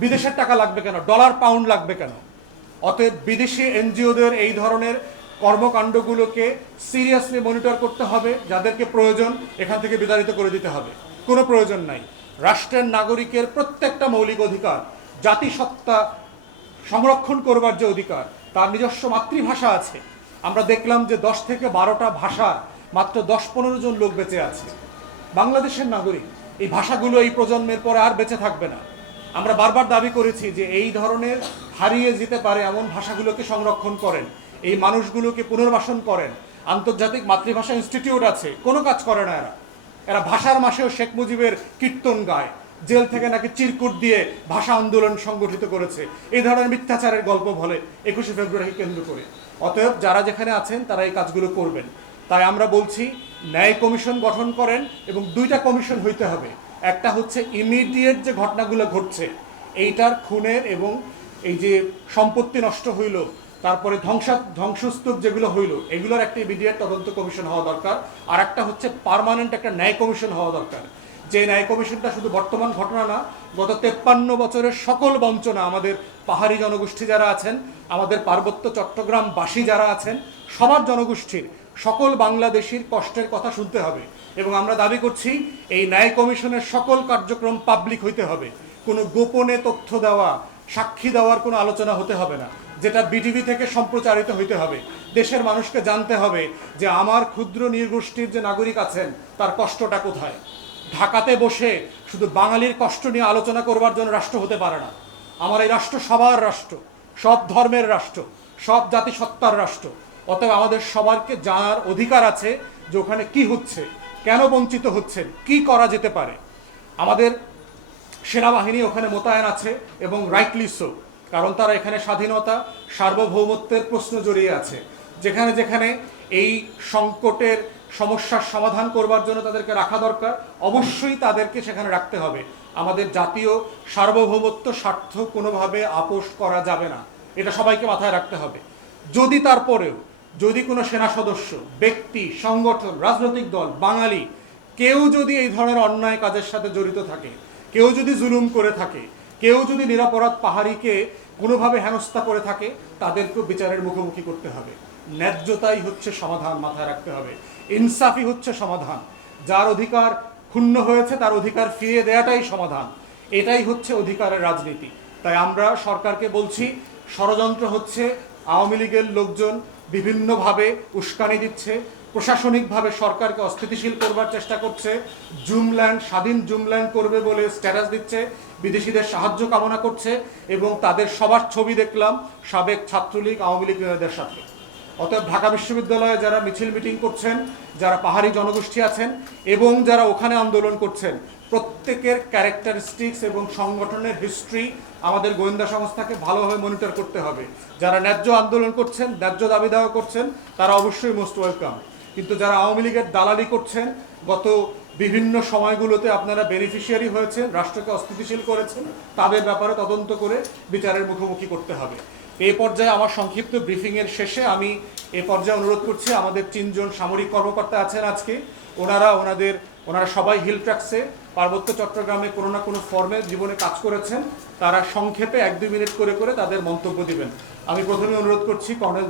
বিদেশের টাকা লাগবে কেন? ডলার, পাউন্ড লাগবে কেন? অতএব বিদেশি এনজিওদের এই ধরনের কর্মকাণ্ডগুলোকে সিরিয়াসলি মনিটর করতে হবে, যাদেরকে প্রয়োজন এখান থেকে বিতাড়িত করে দিতে হবে। কোনো প্রয়োজন নাই। রাষ্ট্রের নাগরিকের প্রত্যেকটা মৌলিক অধিকার, জাতিসত্তা সংরক্ষণ করবার যে অধিকার, তার নিজস্ব মাতৃভাষা আছে। আমরা দেখলাম যে দশ থেকে বারোটা ভাষা মাত্র দশ পনেরো জন লোক বেঁচে আছে। বাংলাদেশের নাগরিক, এই ভাষাগুলো এই প্রজন্মের পরে আর বেঁচে থাকবে না। আমরা বারবার দাবি করেছি যে এই ধরনের হারিয়ে যেতে পারে এমন ভাষাগুলোকে সংরক্ষণ করেন। এই মানুষগুলোকে পুনর্বাসন করেন। আন্তর্জাতিক মাতৃভাষা ইনস্টিটিউট আছে, কোনো কাজ করে না এরা। এরা ভাষার মাসেও শেখ মুজিবের কীর্তন গায়, জেল থেকে নাকি চিরকুট দিয়ে ভাষা আন্দোলন সংগঠিত করেছে। এই ধরনের মিথ্যাচারের গল্প বলে একুশে ফেব্রুয়ারি কেন্দ্র করে। অতএব যারা যেখানে আছেন, তারা এই কাজগুলো করবেন। তাই আমরা বলছি, ন্যায় কমিশন গঠন করেন এবং দুইটা কমিশন হইতে হবে। একটা হচ্ছে ইমিডিয়েট যে ঘটনাগুলো ঘটছে, এইটার খুনের এবং এই যে সম্পত্তি নষ্ট হইল, তারপরে ধ্বংসা, ধ্বংসস্তূপ যেগুলো হইল, এগুলোর একটা ইমিডিয়েট তদন্ত কমিশন হওয়া দরকার। আর একটা হচ্ছে পার্মানেন্ট একটা ন্যায় কমিশন হওয়া দরকার। যে ন্যায় কমিশনটা শুধু বর্তমান ঘটনা না, গত তেপ্পান্ন বছরের সকল বঞ্চনা আমাদের পাহাড়ি জনগোষ্ঠী যারা আছেন, আমাদের পার্বত্য চট্টগ্রামবাসী যারা আছেন, সবার জনগোষ্ঠীর সকল বাংলাদেশির কষ্টের কথা শুনতে হবে এবং আমরা দাবি করছি এই ন্যায় কমিশনের সকল কার্যক্রম পাবলিক হইতে হবে। কোনো গোপনে তথ্য দেওয়া, সাক্ষী দেওয়ার কোনো আলোচনা হতে হবে না। যেটা বিটিভি থেকে সম্প্রচারিত হইতে হবে। দেশের মানুষকে জানতে হবে যে আমার ক্ষুদ্র নির্গোষ্ঠীর যে নাগরিক আছেন, তার কষ্টটা কোথায়? ঢাকাতে বসে শুধু বাঙালির কষ্ট নিয়ে আলোচনা করবার জন্য রাষ্ট্র হতে পারে না। আমার এই রাষ্ট্র সবার রাষ্ট্র, সব ধর্মের রাষ্ট্র, সব জাতিসত্তার রাষ্ট্র। অতএব আমাদের সবারকে জানার অধিকার আছে যে ওখানে কি হচ্ছে, কেন বঞ্চিত হচ্ছেন, কি করা যেতে পারে, আমাদের সেনাবাহিনী ওখানে মোতায়েন আছে এবং রাইটলি সো কারণ তারা এখানে স্বাধীনতা, সার্বভৌমত্বের প্রশ্ন জড়িয়ে আছে। যেখানে যেখানে এই সংকটের সমস্যার সমাধান করবার জন্য তাদেরকে রাখা দরকার, অবশ্যই তাদেরকে সেখানে রাখতে হবে। আমাদের জাতীয় সার্বভৌমত্ব স্বার্থ কোনোভাবে আপোষ করা যাবে না। এটা সবাইকে মাথায় রাখতে হবে। যদি তারপরেও যদি কোনো সেনা সদস্য, ব্যক্তি, সংগঠন, রাজনৈতিক দল, বাঙালি, কেউ যদি এই ধরনের অন্যায় কাজের সাথে জড়িত থাকে, কেউ যদি জুলুম করে থাকে, কেউ যদি নিরাপরাধ পাহাড়িকে কোনোভাবে হেনস্থা করে থাকে, তাদেরকেও বিচারের মুখোমুখি করতে হবে। ন্যায্যতাই হচ্ছে সমাধান মাথায় রাখতে হবে। ইনসাফই হচ্ছে সমাধান। যার অধিকার ক্ষুণ্ণ হয়েছে, তার অধিকার ফিরিয়ে দেওয়াটাই সমাধান। এটাই হচ্ছে অধিকারের রাজনীতি। তাই আমরা সরকারকে বলছি, ষড়যন্ত্র হচ্ছে আওয়ামী লীগের লোকজন বিভিন্নভাবে উস্কানি দিচ্ছে, প্রশাসনিকভাবে সরকারকে অস্থিতিশীল করবার চেষ্টা করছে জুমল্যান্ড স্বাধীন জুমল্যান্ড করবে বলে স্ট্যাটাস দিচ্ছে, বিদেশিদের সাহায্য কামনা করছে এবং তাদের সবার ছবি দেখলাম সাবেক ছাত্রলীগ, আওয়ামী লীগ নেতাদের সাথে। অতএব ঢাকা বিশ্ববিদ্যালয়ে যারা মিছিল মিটিং করছেন, যারা পাহাড়ি জনগোষ্ঠী আছেন এবং যারা ওখানে আন্দোলন করছেন প্রত্যেকের ক্যারেক্টারিস্টিক্স এবং সংগঠনের হিস্ট্রি আমাদের গোয়েন্দা সংস্থাকে ভালোভাবে মনিটর করতে হবে। যারা ন্যায্য আন্দোলন করছেন, ন্যায্য দাবি দাওয়া করছেন, তারা অবশ্যই মোস্ট ওয়েলকাম কিন্তু যারা আওয়ামী লীগের দালালি করছেন, গত বিভিন্ন সময়গুলোতে আপনারা বেনিফিশিয়ারি হয়েছেন, রাষ্ট্রকে অস্থিতিশীল করেছেন, তাদের ব্যাপারে তদন্ত করে বিচারের মুখোমুখি করতে হবে। এই পর্যায়ে আমার সংক্ষিপ্ত ব্রিফিংয়ের শেষে আমি এ পর্যায়ে অনুরোধ করছি, আমাদের তিনজন সামরিক কর্মকর্তা আছেন আজকে। ওনারা ওনাদের ওনারা সবাই হিল ট্র্যাক্সে পার্বত্য চট্টগ্রামে কোনো না কোনো ফর্মে জীবনে কাজ করেছেন। তারা সংক্ষেপে এক দুই মিনিট করে করে তাদের মন্তব্য দিবেন। আমি প্রথমে অনুরোধ করছি কর্নেল